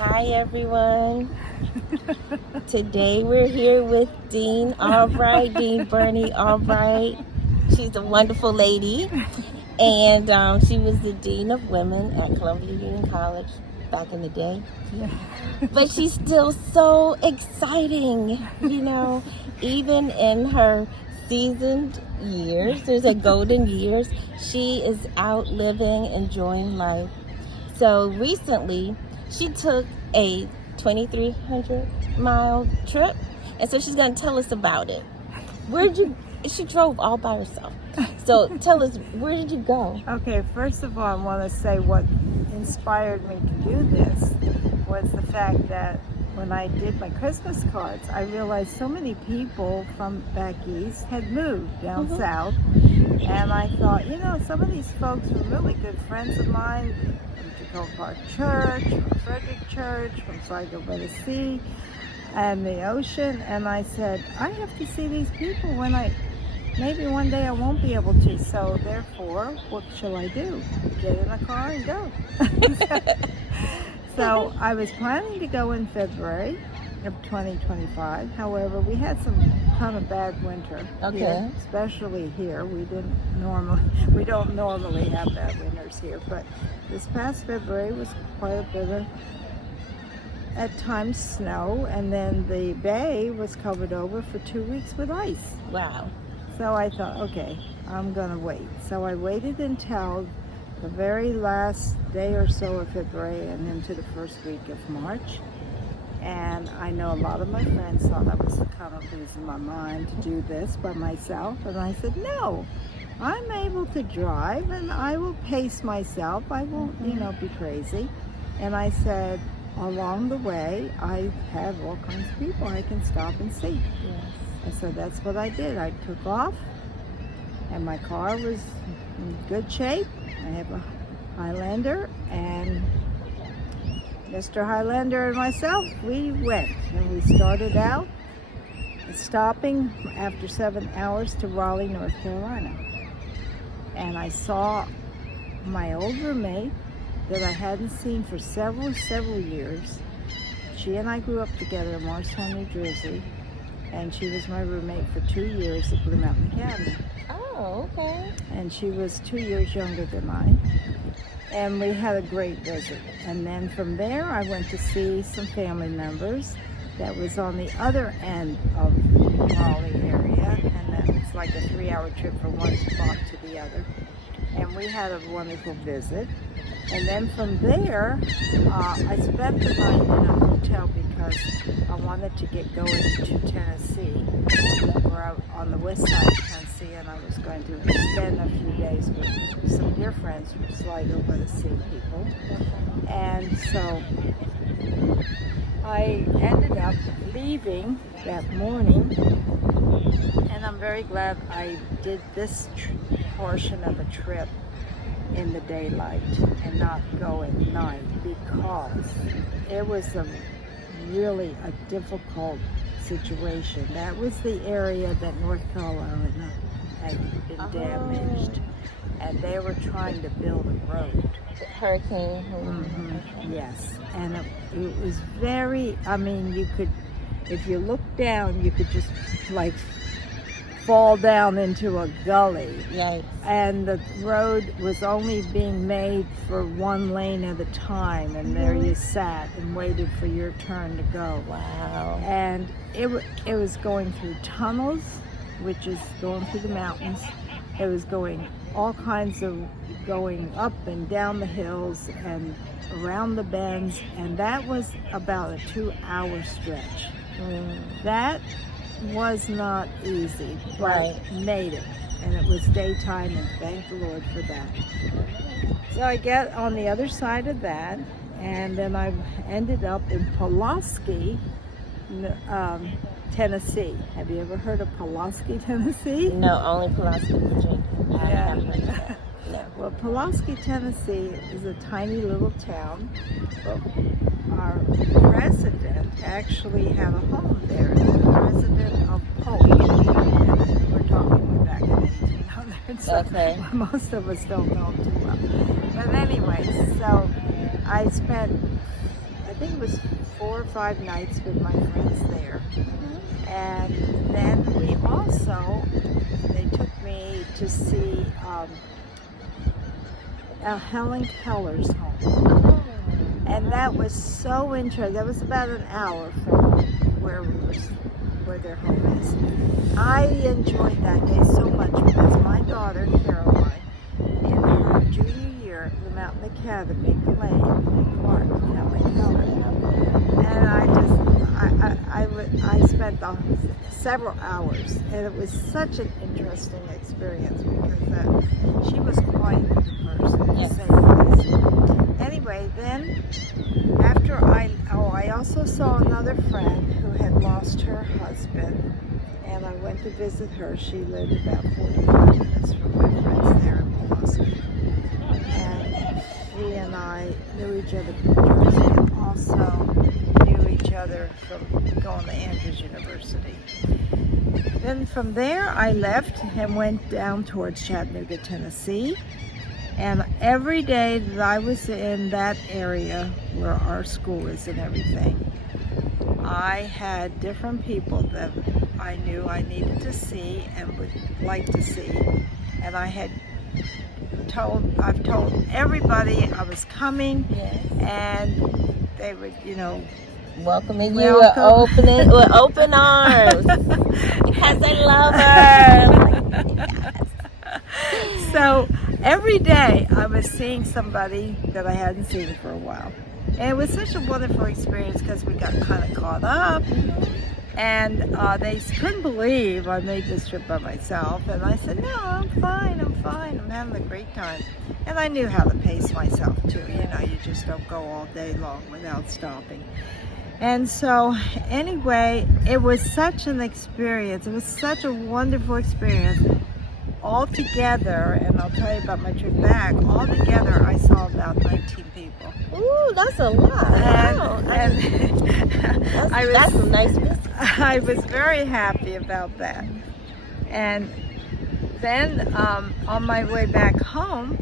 Hi everyone. Today we're here with Dean Albright, Dean Bernie Albright. She's a wonderful lady, and she was the Dean of Women at Columbia Union College back in the day. Yeah. But she's still so exciting, even in her seasoned years, there's a golden years, she is out living, enjoying life. So recently, she took a 2,300-mile trip, and so she's going to tell us about it. She drove all by herself. So tell us, where did you go? Okay, first of all, I want to say what inspired me to do this was the fact that when I did my Christmas cards, I realized so many people from back east had moved down south. And I thought, some of these folks were really good friends of mine from Tacoma Park Church, from Frederick Church, from Sligo by the Sea, and the ocean. And I said, I have to see these people maybe one day I won't be able to. So therefore, what shall I do? Get in a car and go. So I was planning to go in February of 2025. However, we had some kind of bad winter here, especially here. We don't normally have bad winters here, but this past February was quite a bit of, at times, snow, and then the bay was covered over for 2 weeks with ice. Wow. So I thought, okay, I'm gonna wait. So I waited until the very last day or so of February and into the first week of March. And I know a lot of my friends thought I was kind of losing my mind to do this by myself. And I said, no, I'm able to drive and I will pace myself. I won't, be crazy. And I said, along the way, I have all kinds of people I can stop and see. Yes. And so that's what I did. I took off and my car was in good shape. I have a Highlander, and Mr. Highlander and myself, we went. And we started out stopping after 7 hours to Raleigh, North Carolina. And I saw my old roommate that I hadn't seen for several years. She and I grew up together in Morristown, New Jersey, and she was my roommate for 2 years at Blue Mountain Academy. Oh, okay. And she was 2 years younger than I. And we had a great visit. And then from there, I went to see some family members that was on the other end of the Raleigh area. And that was like a 3-hour trip from one spot to the other. And we had a wonderful visit. And then from there, I spent the night in a hotel because I wanted to get going to Tennessee. We're out on the west side of Tennessee, and I was going to spend a few days with some dear friends from Sligo by the Sea people. And so I ended up leaving that morning, and I'm very glad I did this portion of the trip in the daylight and not go at night, because it was really a difficult situation. That was the area that North Carolina had been damaged, and they were trying to build a road. Hurricane. Yes, and it was very, you could, if you looked down, you could just fall down into a gully. Yikes. And the road was only being made for one lane at a time, and there you sat and waited for your turn to go. Wow. And it was going through tunnels, which is going through the mountains. It was going all kinds of going up and down the hills and around the bends, and that was about a 2-hour stretch. That was not easy, but made it. And it was daytime, and thank the Lord for that. So I get on the other side of that, and then I ended up in Pulaski, Tennessee. Have you ever heard of Pulaski, Tennessee? No, only Pulaski, Virginia. I haven't heard of that. No. Well, Pulaski, Tennessee is a tiny little town. But our president actually had a home there. The president of Polk. We're talking back in the 1800s. So most of us don't know too well. But anyway, so I spent a think it was 4 or 5 nights with my friends there. And then they took me to see Helen Keller's home. And that was so interesting. That was about an hour from where their home is. I enjoyed that day so much because my daughter, Caroline, in her junior year at the Mountain Academy played Clark, Helen Keller. And I spent several hours, and it was such an interesting experience because she was quite the person, to say the least. Anyway, then after I also saw another friend who had lost her husband, and I went to visit her. She lived about 45 minutes from my friends there in Pulaski. And she and I knew each other from Jersey, and also knew each other from going to Andrews University. Then from there I left and went down towards Chattanooga, Tennessee. And every day that I was in that area where our school is and everything, I had different people that I knew I needed to see and would like to see. And I've told everybody I was coming, and they would, welcoming you with open arms because I love her. So every day I was seeing somebody that I hadn't seen for a while. And it was such a wonderful experience because we got kind of caught up. And they couldn't believe I made this trip by myself. And I said, no, I'm fine. I'm having a great time. And I knew how to pace myself too. You just don't go all day long without stopping. And so anyway, it was such an experience. It was such a wonderful experience. Altogether, and I'll tell you about my trip back, altogether I saw about 19 people. Ooh, that's a lot. That's a nice business. I was very happy about that. And then on my way back home,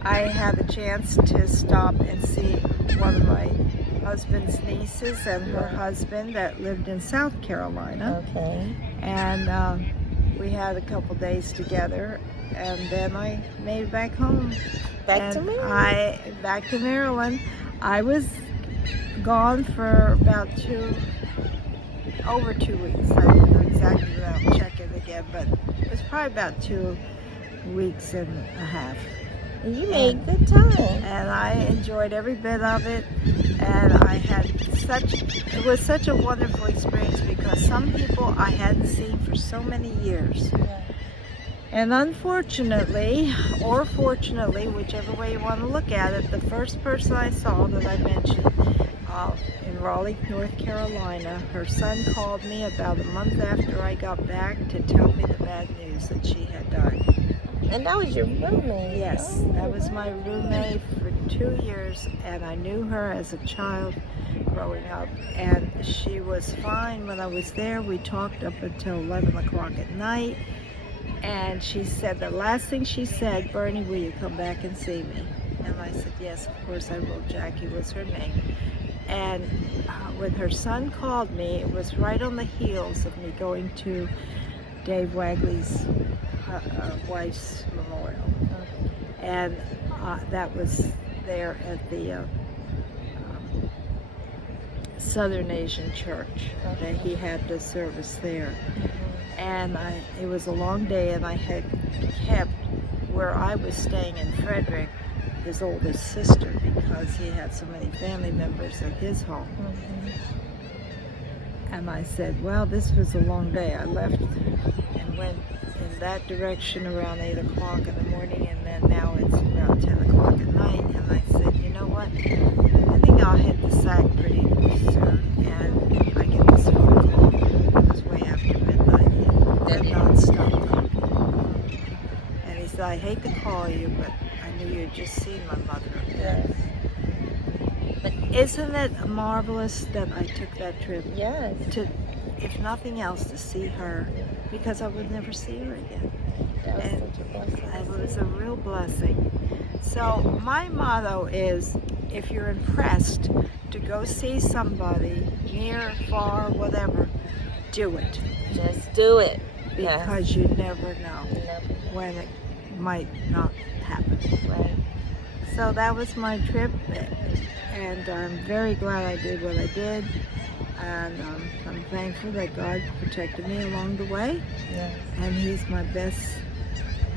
I had a chance to stop and see one of my husband's nieces and her husband that lived in South Carolina. Okay. And we had a couple days together, and then I made it back home. Back to Maryland. I was gone for about over 2 weeks. I don't know exactly without checking again, but it was probably about 2 weeks and a half. You made good time. And I enjoyed every bit of it, and it was such a wonderful experience because some people I hadn't seen for so many years. Yeah. And unfortunately, or fortunately, whichever way you want to look at it, the first person I saw that I mentioned in Raleigh, North Carolina, her son called me about a month after I got back to tell me the bad news that she had died. And that was your roommate? Yes, that was my roommate for 2 years, and I knew her as a child growing up, and she was fine when I was there. We talked up until 11 o'clock at night, and she said, the last thing she said, Bernie, will you come back and see me? And I said, yes, of course I will. Jackie was her name. And when her son called me, it was right on the heels of me going to Dave Wagley's wife's memorial. And that was there at the Southern Asian Church. That he had the service there. And it was a long day, and I had kept where I was staying in Frederick, his oldest sister, because he had so many family members at his home. And I said, well, this was a long day. I left and went in that direction around 8 o'clock in the morning, and then now it's about 10 o'clock at night. And I said, you know what? I think I'll hit the sack pretty soon. And I get this phone call. It was way after midnight. And non-stop. And he said, I hate to call you, but I knew you had just seen my mother. Yes. But isn't it marvelous that I took that trip? Yes. To, if nothing else, to see her, because I would never see her again. That was And such a blessing. it was a real blessing. So my motto is, if you're impressed, to to go see somebody, near, far, whatever, do it. Just do it. Because you never know when it might not happen. Right. So that was my trip, and I'm very glad I did what I did. And I'm thankful that God protected me along the way. Yes. And He's my best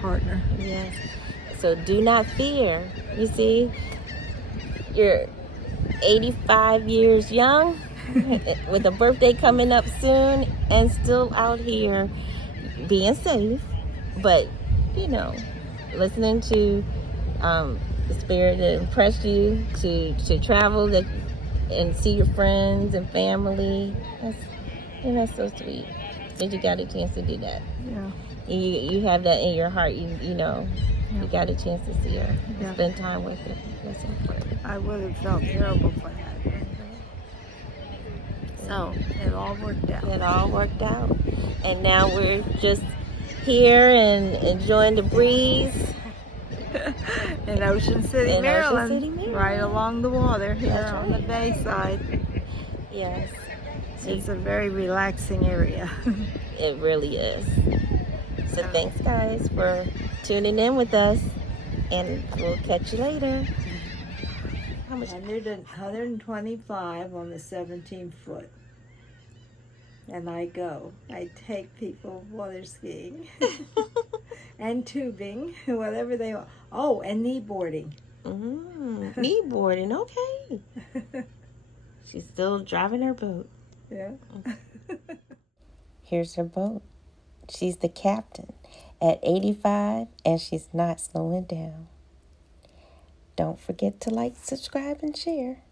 partner. Yes. So do not fear. You see, you're 85 years young with a birthday coming up soon and still out here being safe. But, listening to the Spirit that impressed you to travel and see your friends and family. That's so sweet that you got a chance to do that. Yeah. You have that in your heart. You got a chance to see her, Yeah. spend time with her. That's important. I would have felt terrible for that. So it all worked out. It all worked out. And now we're just here and enjoying the breeze. In Ocean City, Maryland. Ocean City, Maryland. Right along the water here That's on the right. bayside. Yes. It's a very relaxing area. It really is. So thanks, guys, for tuning in with us. And we'll catch you later. How much? 125 on the 17-foot. And I take people water skiing and tubing, whatever they want. Oh, and knee boarding. Knee boarding, okay. She's still driving her boat. Yeah. Here's her boat. She's the captain at 85, and she's not slowing down. Don't forget to like, subscribe, and share.